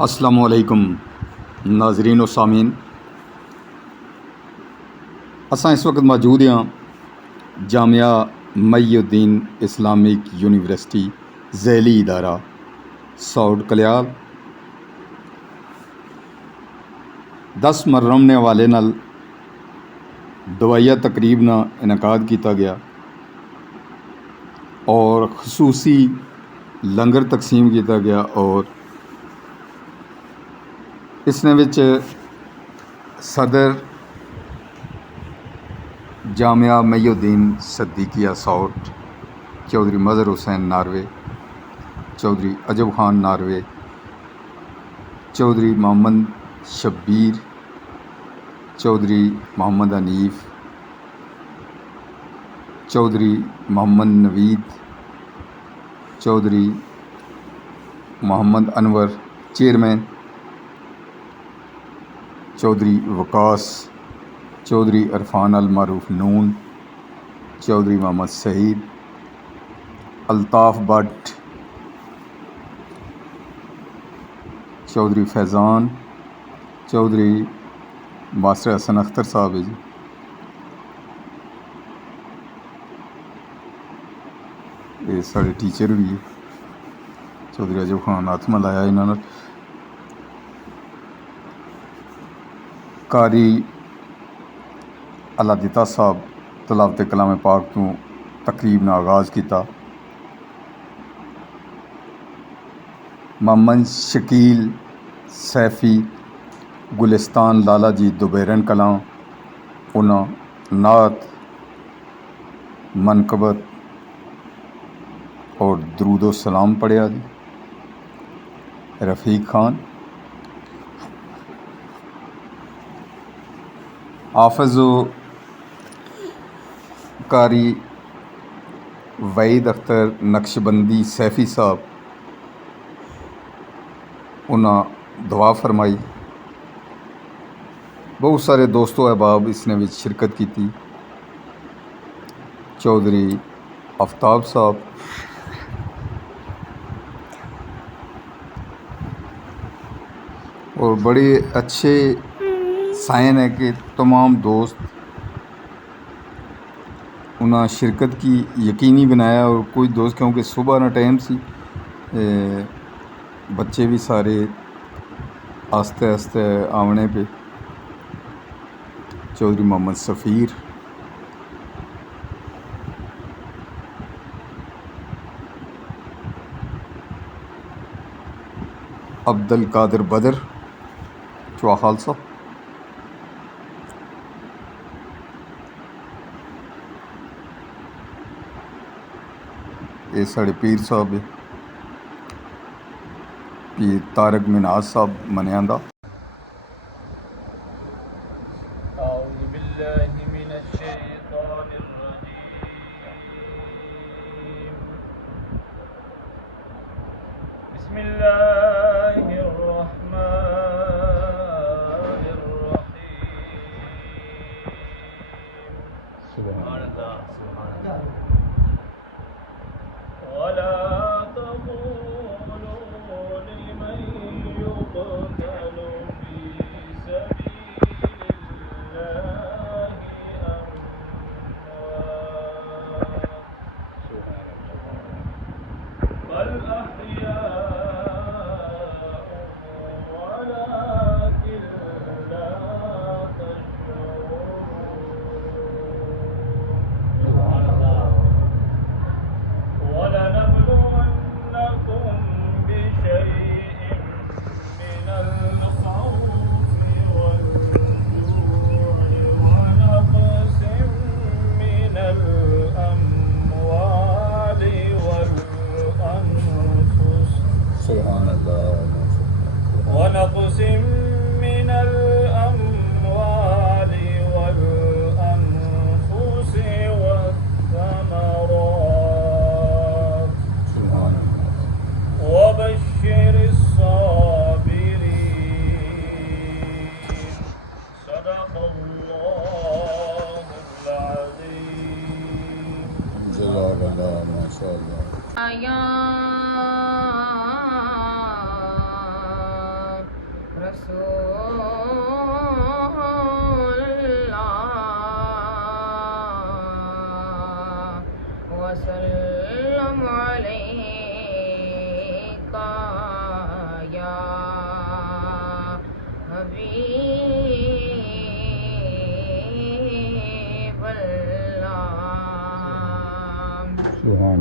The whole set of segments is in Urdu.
السلام علیکم ناظرین و سامعین، اساں اس وقت موجود ہاں جامعہ محی الدین اسلامک یونیورسٹی ذیلی ادارہ ساؤتھ کلیال 10 محرم نے حوالے نال دعائیہ تقریب کا انعقاد کیتا گیا اور خصوصی لنگر تقسیم کیتا گیا، اور اس نے وچ صدر Jamia Mohi uddin Siddiqia south Chaudhry Mazhar Hussain Norway, Chaudhry Ajab Khan Norway, Chaudhry Muhammad Shabbir, Chaudhry Muhammad Hanif, Chaudhry Muhammad Naveed, Chaudhry Muhammad Anwar chairman, Chaudhry Waqas, Chaudhry Irfan المعروف نون، چودھری محمد سعید، الطاف بٹ، چودھری فیضان، چودھری ماسٹر حسن اختر صاحب ہے جی، یہ سارے ٹیچر بھی ہے، چودھری عجب خان ہاتھ ملایا انہوں نے، قاری علادتہ صاحب تلاوت کلام پاک تو تقریب کا آغاز کیتا، محمد شکیل سیفی گلستان لالا جی دوبیرن کلاں انہاں نعت منقبت اور درود و سلام پڑھیا جی، رفیق خان، حافظ و قاری وحید اختر نقشبندی سیفی صاحب انہاں دعا فرمائی، بہت سارے دوست و احباب اس نے وچ شرکت کی، چودھری آفتاب صاحب، اور بڑے اچھے سائن ہے کہ تمام دوست انہاں شرکت کی یقینی بنایا، اور کچھ دوست کیونکہ صبح نا ٹائم سی، بچے بھی سارے آہستہ آہستہ آونے پہ، چودھری محمد سفیر، عبد القادر بدر چوا خالصہ، یہ ساڑے پیر صاحب ہے، پیر طارق مناز صاحب منیاندہ، أعوذ بالله من الشيطان الرجيم. بسم الله الرحمن الرحيم. سبحان الله. ولا تقولوا لمن يقتل في سبيل الله أموات بل أحياء ولكن لا تشعرون. سبحان الله. ولنبلونكم بشيء من الخوف والجوع ونقص من الأموال والأنفس سبحان اللہ، ونقص من الأموال والأنفس والثمرات وبشر الصابرين. صدق الله العظيم. جزاک اللہ، ماشاء اللہ.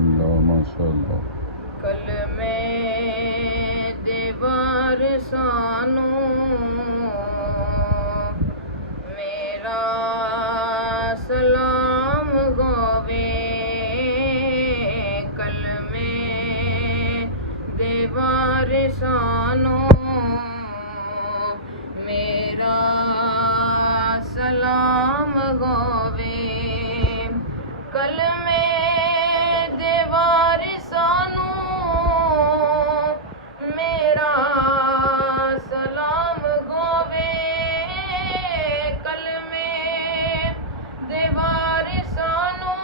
اللہ ماشاء اللہ کلمے دیوار سانو میرا سلام گوے کلمے دیوار سانو میرا سلام گوے کلمے دیوار سانو میرا سلام گوے کلمے دیوار سانو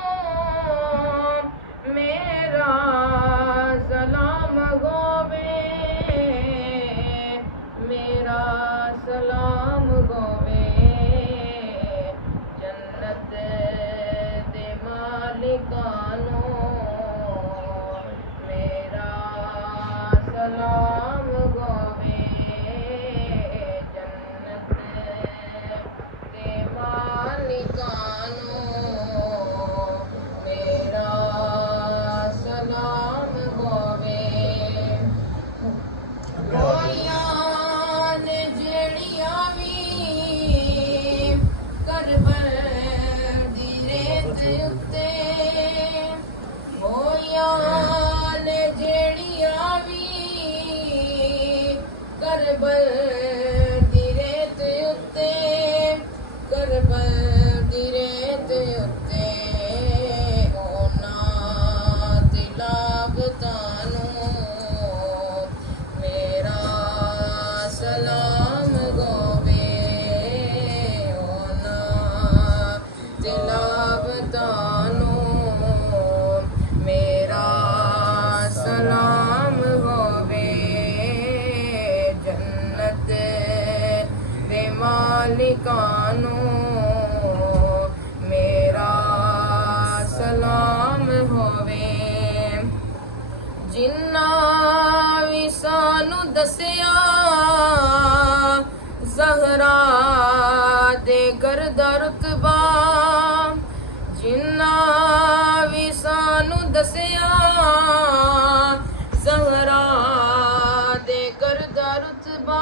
میرا سلام گوے میرا سلام گوے جنت دے مالکانو میرا سلام گوے جنت دے مالکانو میرا سلام گوے ہویاں نے جڑیاں وی کربل دی ریت اُتے ہویاں نے جڑیاں وی کربل دی ریت اُتے کربل دی ریت اُتے اونا تلاوتانو میرا سلام گوے اونا تلاوتانو میرا سلام گوے جنت دے مالکانو میرا سلام ہووے جنہاں وی سانو دسیا زہرا دے گردا رتبہ جنہاں وی سانو دسیا زہرا دے گردا رتبہ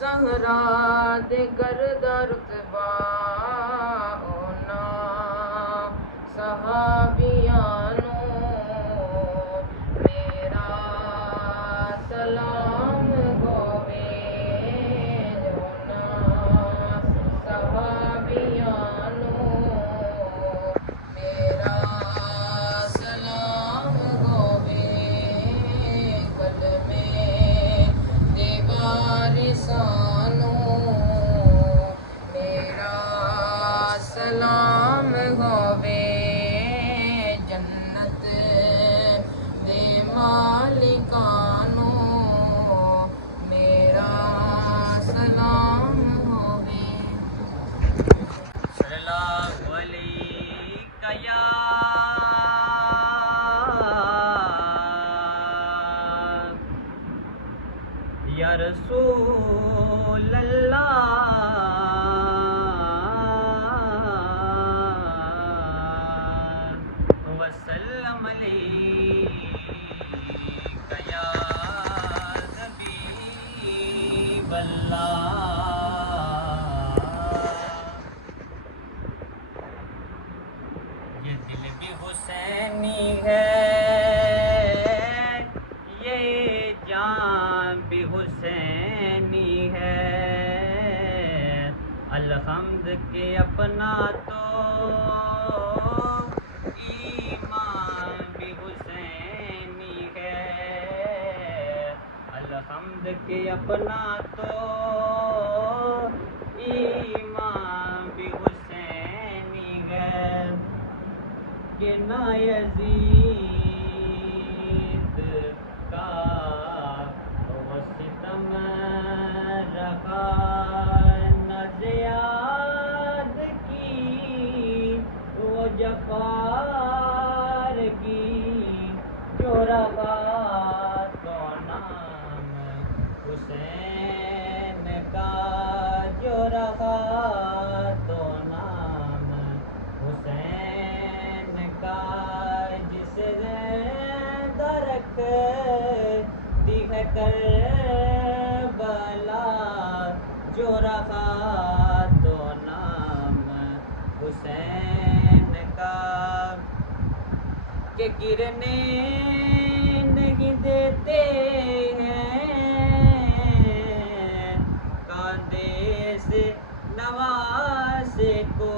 زہرا دے گردا رتبہ اونا صحابیانو میرا سلام گوے اونا صحابیانو میرا سلام گوے کلمے دیوار سانو میرا سلام گوے جنت دے مالکانو میرا سلام ہووے صلی اللہ علیہ یا رسول اللہ وسلم علیک یا حبیب اللہ یہ دل بھی حسینی ہے یہ جان بھی حسینی ہے الحمد کے اپنا تو ایمان بھی حسینی ہے الحمد کے اپنا تو ایمان بھی حسینی ہے کہ نہ یزید کا وہ ستم رہا نہ زیاد کی وہ جفار کی جو رہا تو نام حسین کا جو رہا تو نام حسین کا جسے کربلا جو رہا تو نام حسین کا کہ گرنے نہیں دیتے ہیں کاندھے سے نوازے کو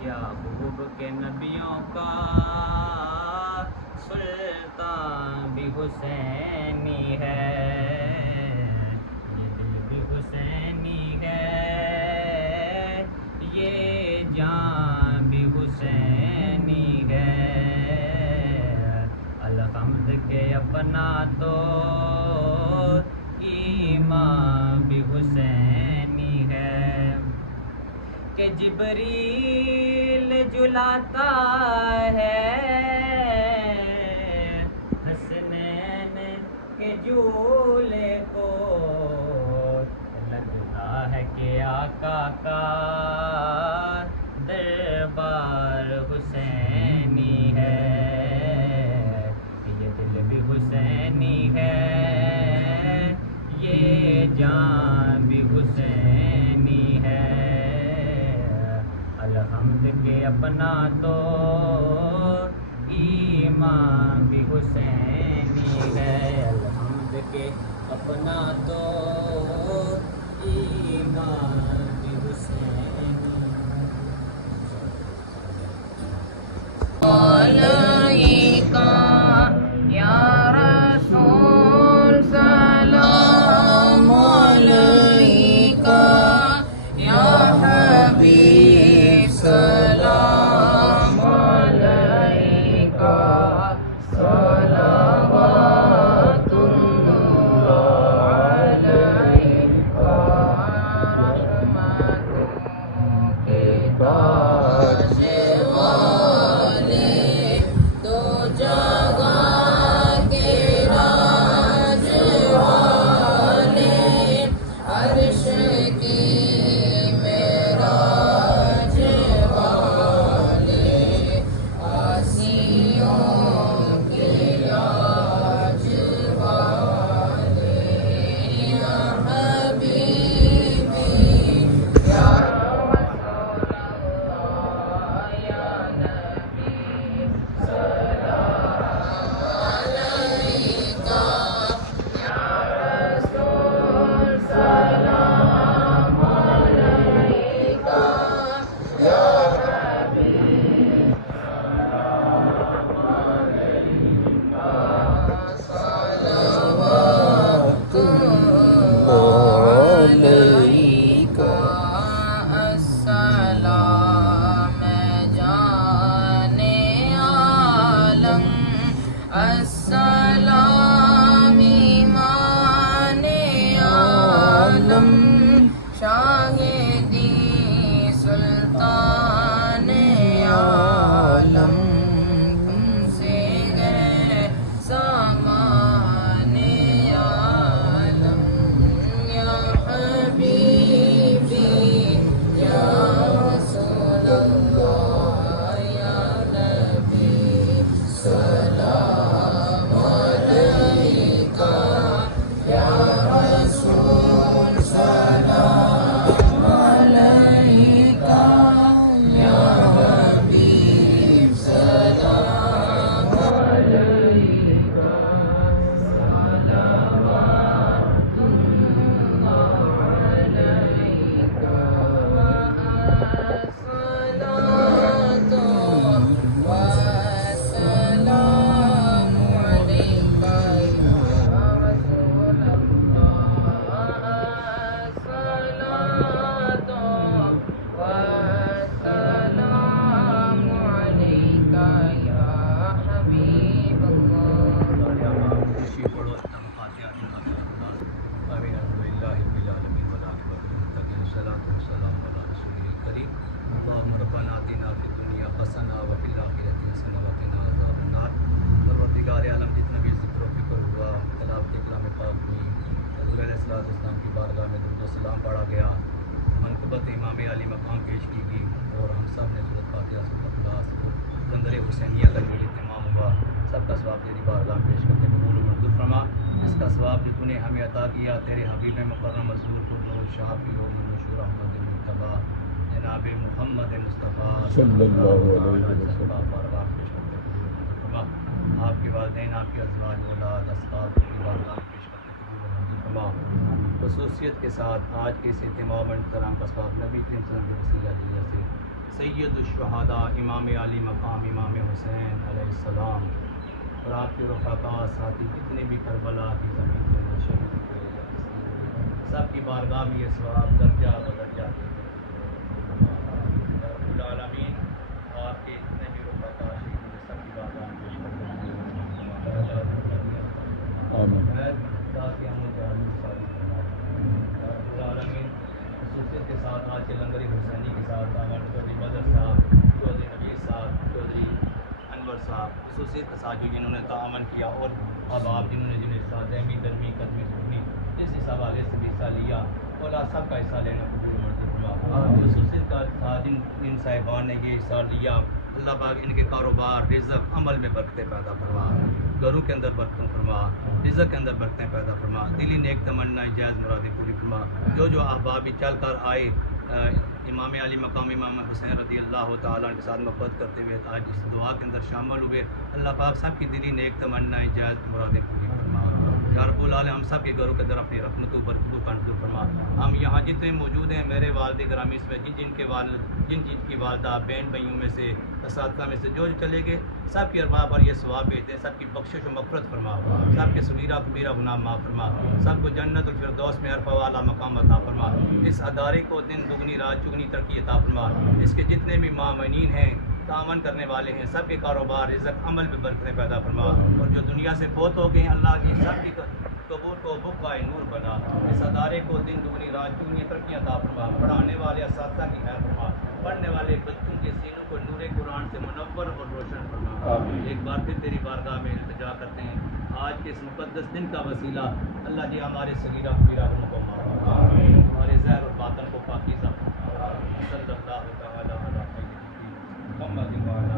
کیا خوب کے نبیوں کا سلطان بھی حسینی ہے یہ دل بھی حسینی ہے یہ جان بھی حسینی ہے الحمد کے اپنا تو ایمان بھی حسینی ہے کہ جبریل جلاتا ہے حسنین کے جھولے کو لگتا ہے کہ آقا کا دربار حسینی ہے یہ دل بھی حسینی ہے یہ جان بھی حسینی ہے الحمد کے اپنا تو ایمان بھی حسینی ہے الحمد کے اپنا تو ایمان بھی حسینی علیکہ یا رسول سلام علیکہ یا حبیب سلام علیکہ صلوات اللہ علیکہ رحمتوں کے تاج والے دو جگہ کے راج والے عرش کی معراج والے آسیوں کے لاج والے یا حبیبی یا رسول اللہ یا نبی سلام علیکہ یا رسول سلام علیکہ یا حبیب صلوات اللہ علیکہ السلام جان عالم السلام ایمان عالم شاہدی سلطان عالم تم سے ہے سامان عالم یا حبیبی یا رسول اللہ یا نبی سلام علیکہ یا رسول سلام علیکہ یا حبیب سلام علیکہ صلوات اللہ علیکہ الصلاۃ والسلام علیکہ یا رسول اللہ الصلاۃ والسلام علیکہ یا حبیب اللہ اسلام کی بارگاہ میں درود و سلام پڑھا گیا منقبت امام علی مقام پیش کی گئی اور ہم سب نے سورۃ فاتحہ سورۃ اخلاص اور کندر حسینیہ کا اہتمام ہوا سب کا ثواب تیری بارگاہ میں پیش کرتے قبول و منظور فرما. اس کا ثواب جو تو نے ہمیں عطا کیا تیرے حبیب مکرم مظہور پر شافی و مشہور احمد مجتبیٰ جناب محمد مصطفیٰ صلی اللہ علیہ وسلم بارگاہ میں پیش کرتے قبول و منظور فرما. آپ کے والدین آپ کے ازواج اولاد اصحاب کی بارگاہ میں پیش کرتے قبول و منظور فرما. خصوصیت کے ساتھ آج کے اس اہتمام احترام کا ثواب نبی کریم صلی اللہ علیہ وسلم سے سید الشہداء امام علی مقام امام حسین علیہ السلام اور آپ کے رفقا ساتھی جتنے بھی کربلا کی زمین کے اندر شہید ہوئے سب کی بارگاہ میں یہ ثواب درجہ بدرجہ رب العالمین. آپ کے جتنے بھی رفقا شہید ہوئے سب کی بارگاہ میں پیش کرتے ہیں. خصوصیت کے ساتھ آج کے لنگری حسینی کے ساتھ چودھری بدر صاحب, چودھری نویر صاحب, چودھری انور صاحب خصوصیت کے ساتھ جنہوں نے تعاون کیا اور احباب جنہوں نے ساتھ دہمی درمی قدمی سنی اس حوالے سے بھی حصہ لیا اور سب کا حصہ لینا قبول منظور فرما. خصوصیت کا ساتھ ان صاحبان نے یہ حصہ لیا اللہ پاک ان کے کاروبار رزق عمل میں برکتیں پیدا فرما, گھروں کے اندر برکتیں فرما, رزق کے اندر برکتیں پیدا فرما, دلی نیک تمنا جائز مرادیں پوری فرما. جو احبابی چل کر آئے امام علی مقام امام حسین رضی اللہ تعالیٰ کے ساتھ محبت کرتے ہوئے آج اس دعا کے اندر شامل ہوئے اللہ پاک سب کی دلی نیک تمنا جائز مرادیں پوری فرما. یا رب العالمین ہم سب کے گھروں کے اندر اپنی رحمتوں پر نازل فرما. ہم یہاں جتنے موجود ہیں میرے والد گرامی میں جن کی والدہ بہن بھائیوں میں سے اساتذہ میں سے جو چلے گئے سب کے ارباب پر یہ ثواب بھیجتے ہیں, سب کی بخشش و مغفرت فرما, سب کے صغیرہ کبیرہ گناہ معاف فرما, سب کو جنت الفردوس میں عرفہ والا مقام عطا فرما. اس ادارے کو دن دگنی رات چگنی ترقی عطا فرما. اس کے جتنے بھی مامنین ہیں تعاون کرنے والے ہیں سب کے کاروبار رزق عمل میں برکتیں پیدا فرما. اور جو دنیا سے فوت ہو گئے ہیں اللہ کی سب کی قبول کو بقا نور بنا. اس ادارے کو دن دگنی رات چگنی ترقی عطا فرما. پڑھانے والے اساتذہ کی خیر فرما, پڑھنے والے بچوں کے سینوں کو نور قرآن سے منور اور روشن فرما. ایک بار پھر تیری بارگاہ میں التجا کرتے ہیں آج کے اس مقدس دن کا وسیلہ اللہ جی ہمارے صغیرہ کبیرہ گناہوں کو معاف فرما, ہمارے ظاہر اور باطن کو پاکیزہ فرما. صلی اللہ تعالی علی محمد و علی آلہ